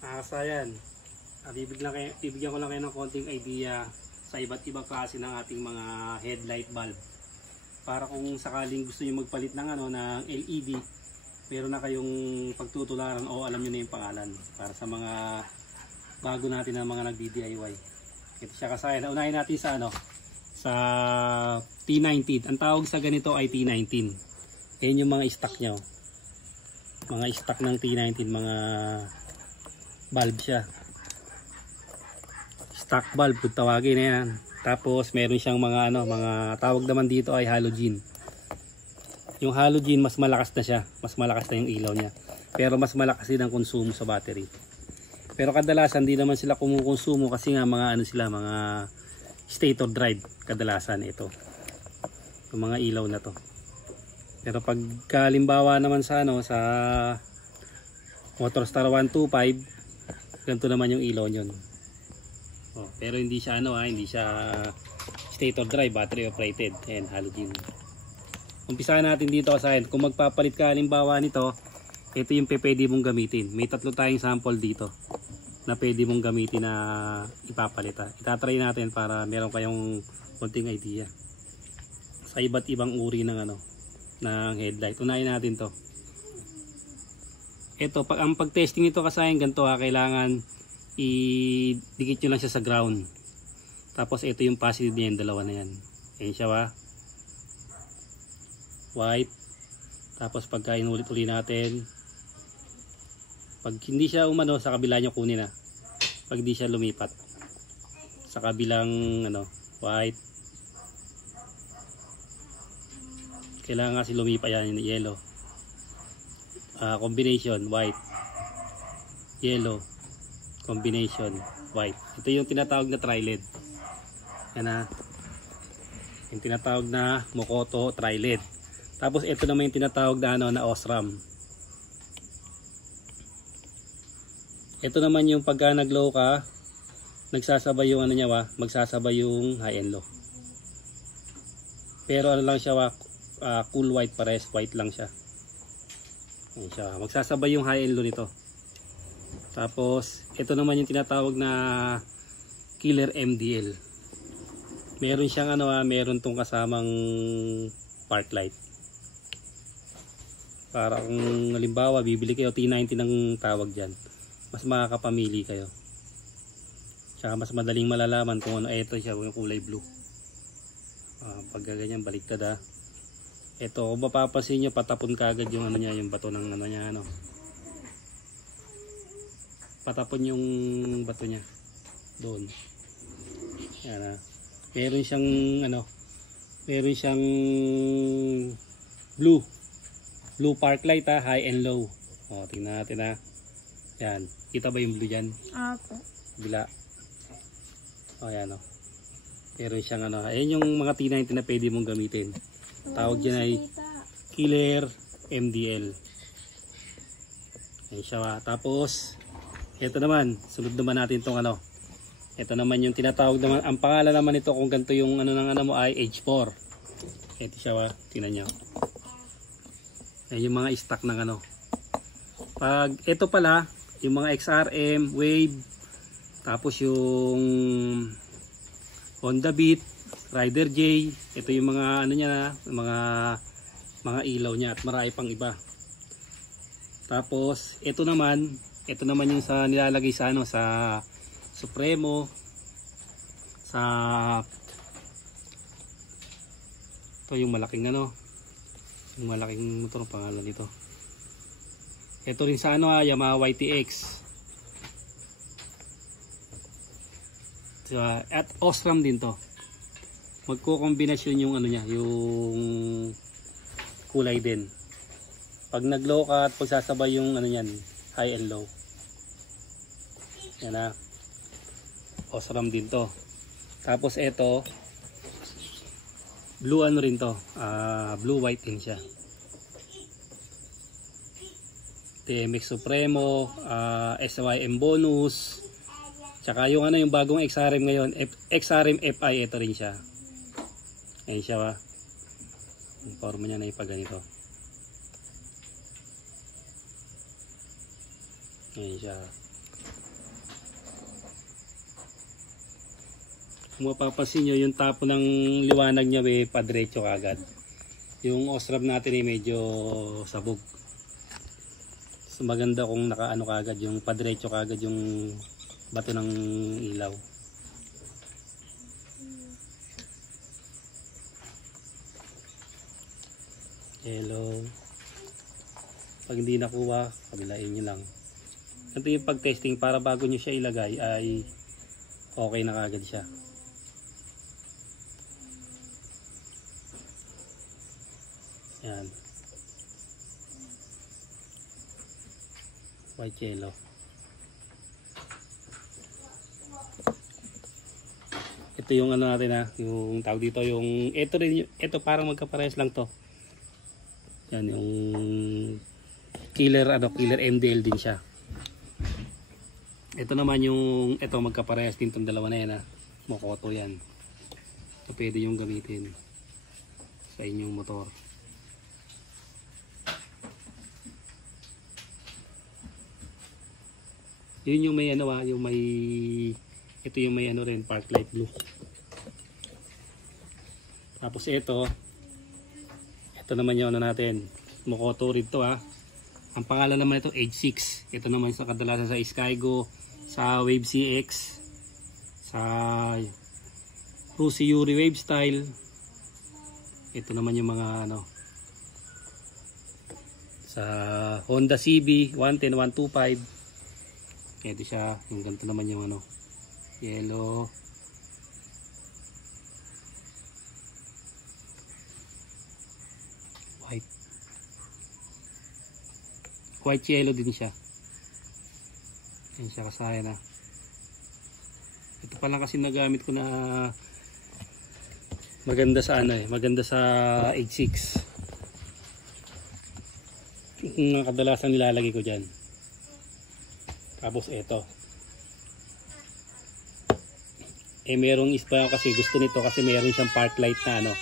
Kasayan, bibigyan ko lang kayo ng konting idea sa iba't ibang klase ng ating mga headlight bulb. Para kung sakaling gusto niyo magpalit ng ng LED, meron na kayong pagtutularan o alam niyo na yung pangalan para sa mga bago natin na mga nagdi-DIY. Ito siya kasayan. Unahin natin sa sa T19. Ang tawag sa ganito ay T19. Ayan yung mga stock niya. Mga stock ng T19, mga bulb siya. Stock bulb kung tawagin na yan. Tapos meron siyang mga mga tawag naman dito ay halogen. Yung halogen mas malakas na siya, mas malakas na yung ilaw niya. Pero mas malakas din ang konsumo sa battery. Pero kadalasan di naman sila kumukonsumo kasi nga mga sila, mga stator drive kadalasan ito. Yung mga ilaw na to. Pero pag halimbawa naman sa sa Motorstar 125, ganito naman yung ilaw niyon. Oh, pero hindi siya hindi siya stator drive, battery operated. Ayan, halogen. Umpisahan natin dito kasi kung magpapalit ka halimbawa nito, ito yung pwede mong gamitin. May tatlo tayong sample dito na pwede mong gamitin na ipapalit. Itatry natin para meron kayong konting idea sa iba't ibang uri ng ng headlight. Unahin natin to. Ito, ang pag-testing nito kasi ganito kailangan idikit nyo lang siya sa ground. Tapos ito yung positive niya, yung dalawa na yan. Ayan siya white. Tapos pagka inulit-uli natin, pag hindi siya sa kabila nyo kunin pag hindi siya lumipat sa kabilang white, kailangan kasi lumipat yan yung yellow. Combination white, yellow, combination white. Ito yung tinatawag na tri-LED. Yan yung tinatawag na Mokoto tri-LED. Tapos ito naman yung tinatawag na Osram. Ito naman yung pagka nag-low ka, nagsasabay yung magsasabay yung high and low. Pero lang siya cool white, pares white lang siya. Ayan siya. Magsasabay yung high and low nito. Tapos ito naman yung tinatawag na killer MDL. Meron siyang meron tong kasamang park light. Para kung halimbawa bibili kayo T90 ng tawag dyan, mas makakapamili kayo. Tsaka mas madaling malalaman kung ito siya, yung kulay blue. Pag ganyan baliktad ito, kung mapapansin nyo, patapon kagad yung niya, yung bato ng niya patapon yung bato niya doon. Yan meron siyang meron siyang blue park light high and low. Tingnan natin yan, kita ba yung blue dyan? Apo. Bila. Yan meron siyang ayan yung mga T90 na pwede mong gamitin. Tawag dyan ay killer MDL. Ayan siya tapos ito naman, sunod naman natin tong ito naman yung tinatawag naman, ang pangalan naman ito kung ganito yung mo ay H4. Ito siya tingnan nyo. Ayan yung mga stock ng pag ito pala yung mga XRM, Wave, tapos yung Honda Beat, Rider J, ito yung mga niya mga ilaw niya at marami pang iba. Tapos ito naman yung sa nilalagay sa sa Supremo, sa ito yung malaking yung malaking motor, ang pangalan nito. Ito rin sa Yamaha YTX. At Osram din to. Magko-kombinasyon yung niya, yung kulay din. Pag nag-low ka at pagsasabay yung niyan, high and low. Yan Osram din to. Tapos ito blue rin to. Blue white din siya. TMX Supremo, SYM Bonus. Tsaka yung yung bagong XRM ngayon, XRM FI, ito rin siya. Ayan siya yung forma niya na ipaganito. Ayan siya. Kung mapapansin nyo, yung tapo ng liwanag niya padiretso kagad. Yung Osram natin medyo sabog. So maganda kung nakaano kagad, yung padiretso kagad yung bato ng ilaw. Hello. Pag hindi nakuha, kabilain nyo lang. Ito yung pag-testing para bago nyo siya ilagay ay okay na kagad siya. Yan. White yellow. Ito yung ano natin yung tawag dito, yung ito parang magkaparehas lang to. Yan yung killer MDL din siya. Ito naman yung magkaparehas din tong dalawa na yan Mokoto yan. So pwede yung gamitin sa inyong motor. Yun yung may yung may ito yung may rin park light blue. Tapos ito naman yung natin, Mokoto rin to Ang pangalan naman ito Age 6. Ito naman sa kadalasan sa Skygo, sa Wave CX, sa Rusi Yuri Wave Style. Ito naman yung mga sa Honda CB 110, 125. Ito siya, yung ganito naman yung yellow. White yellow din siya. Yan siya kasaya na. Ito pa lang kasi nagamit ko na maganda sa maganda sa Age 6. Yung kadalasan nilalagay ko dyan. Tapos ito. Merong ispa kasi gusto nito kasi meron siyang park light na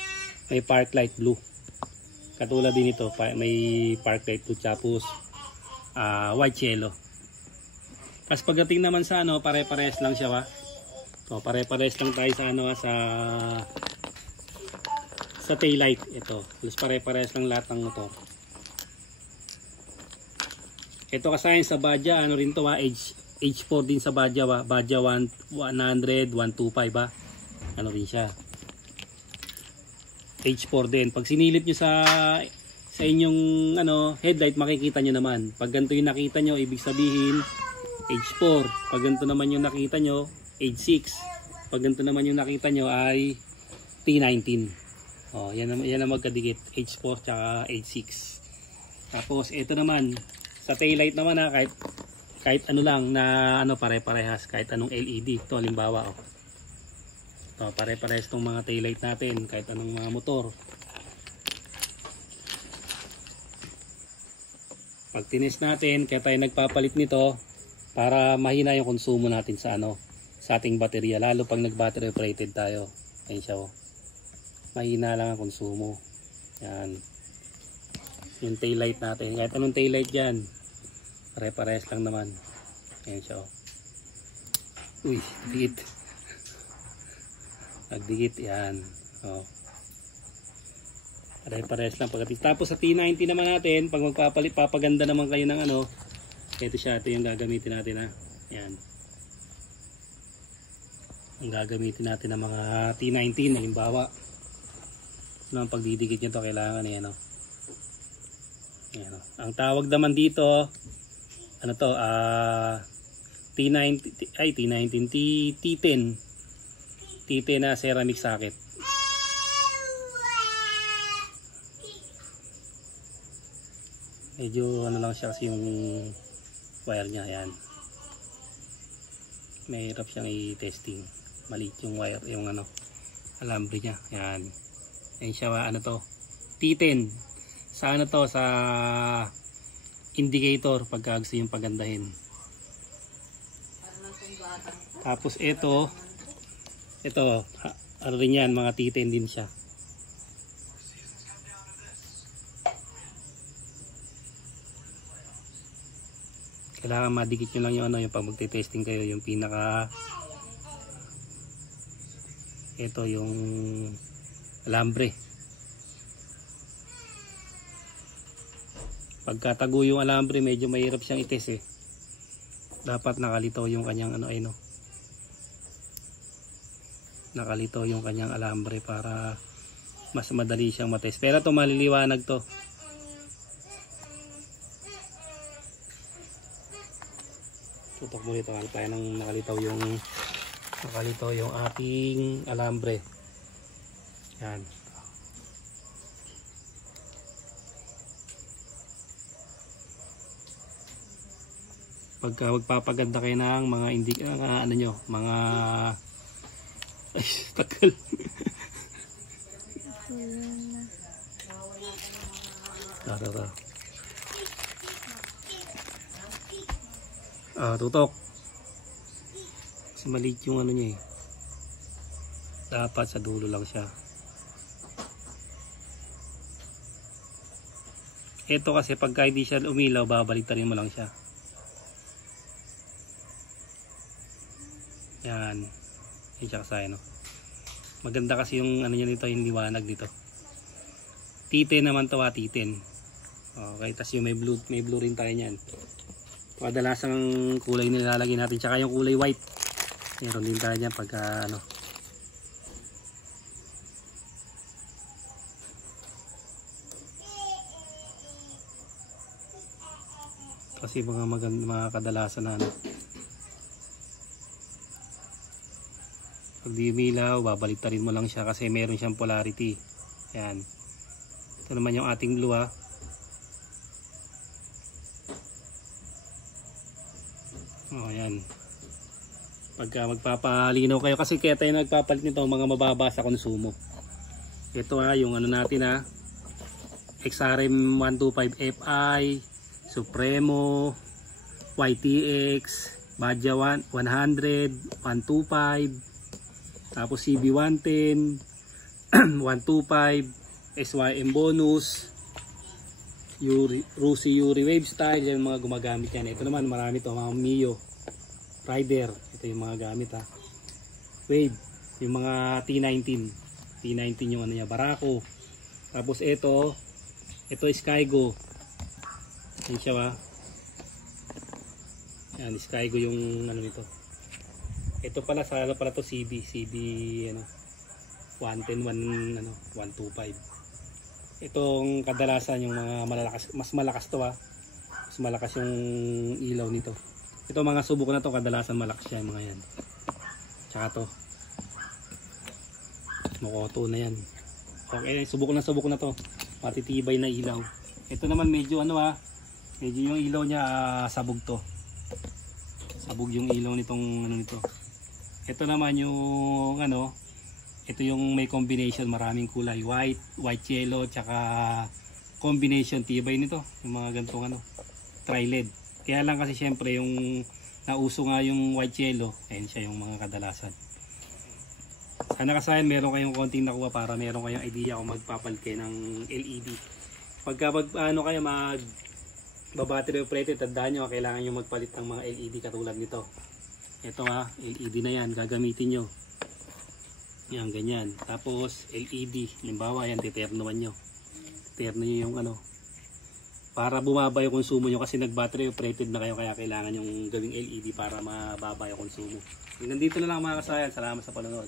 may park light blue. Katulad din ito, may park light blue tapos white yellow. Tapos pagdating naman sa pare-pares lang siya So pare-pares lang tayo sa sa tail light ito. Plus pare-pares lang lahat ng motor. Ito kasayan sa Badja, rin to H4 din sa Badja Badja 100, 125 rin siya. H4 din. Pag sinilip nyo sa inyong headlight, makikita nyo naman. Pag ganito yung nakita nyo, ibig sabihin H4. Pag ganito naman yung nakita nyo, H6. Pag ganito naman yung nakita nyo ay T19. Yan ang magkadikit, H4 tsaka H6. Tapos ito naman sa taillight naman kahit ano lang na pare-parehas, kahit anong LED. Ito halimbawa pare-parehas tong mga taillight natin, kahit anong mga motor. Pag tinest natin, kaya tayo nagpapalit nito para mahina yung konsumo natin sa sa ating baterya, lalo pag nag-battery operated tayo. Ayun siya mahina lang ang konsumo. Yan. Yung taillight natin, kahit anong taillight dyan, pare-parehas lang naman. Ayun siya Uy, dikit. Nagdikit yan. Pare-parehas lang pagdating. Tapos sa T90 naman natin, pag magpapalit, papaganda naman kayo ng ito siya, ito yung gagamitin natin Yan. Ang gagamitin natin ng mga T90 halimbawa. Ang pagdidikit nyo to kailangan Yan. Ang tawag naman dito T19 T10 na ceramic socket. Medyo lang siya kasi yung wire niya. Yan. Mahirap siyang i-testing. Maliit yung wire, yung alambre niya. Yan. Yan siya T10. Sa sa indicator pagka gusto yung pagandahin. Tapos ito rin yan, mga T10 din siya. Kailangan madikit nyo lang yung ano, yung pag magte-testing kayo, yung pinaka ito yung alambre. Pagkatago yung alambre, medyo mahirap siyang itest eh. Dapat nakalitaw yung kanyang ano ay no. Nakalitaw yung kanyang alambre para mas madali siyang matest. Pero ito maliliwanag to. Tutok mo dito tayo nang nakalitaw yung ating alambre. Yan. Pagka magpapaganda kayo ng mga ano nyo, mga ay, tagal. Tara. Tutok. Kasi maliit yung ano niya eh. Dapat sa dulo lang siya. Ito kasi pagka hindi siya umilaw, babaliktarin mo lang siya. Yan. Yan siya kasaya, no? Maganda kasi yung ano niya nito, yung liwanag dito. T10 naman to, T10. Okay, tas yung may blue rin tayo niyan. Kadalasang kulay nilalagay natin, tsaka yung kulay white. Meron din tayo niyan pagka ano. Kasi mga kadalasan na ano. Pag di umilaw, babaliktarin mo lang siya kasi meron siyang polarity. Yan. Ito naman yung ating blue ha. Yan. Pagka magpapalinaw kayo, kasi kaya tayo nagpapalit nito mga mababa sa konsumo. Ito ha, yung ano natin ha. XRM 125 Fi, Supremo, YTX, Badja 100, 125, tapos CB110, 125, SYM bonus, Rusi Yuri Wave Style, yung mga gumagamit yan. Ito naman marami to, mga Mio Rider, ito yung mga gamit ha. Wave, yung mga T19 yung ano niya, Barako. Tapos ito Skygo. Yan siya ha. Yan, Skygo yung ano nito. Ito pala sa ano pala to, CB ano 110 125. Itong kadalasan yung mga mas malakas to ha. Mas malakas yung ilaw nito. Ito mga subok na to, kadalasan malakas yan mga yan. Tsaka to. Mokoto na yan. Okay, subok na to. Matitibay na ilaw. Ito naman medyo ano ha. Medyo yung ilaw niya sabog to. Sabog yung ilaw nitong ano nito. Ito naman yung ano, ito yung may combination, maraming kulay, white yellow, tsaka combination, tibay nito, yung mga gantong ano, tri-LED. Kaya lang kasi syempre yung nauso nga yung white yellow, ayun siya yung mga kadalasan. Sana kasayan meron kayong konting nakuha para meron kayong idea kung magpapalit kayo ng LED. Pagka ano kayo battery operated, tandaan nyo, kailangan nyo magpalit ng mga LED katulad nito. Ito ha, LED na yan, gagamitin nyo. Yan, ganyan. Tapos LED, halimbawa yan, titernoan nyo. Titerno nyo yung ano. Para bumaba yung konsumo nyo kasi nag-battery operated na kayo, kaya kailangan yung gawing LED para mababa yung konsumo. Nandito na lang mga kasayan, salamat sa panonood.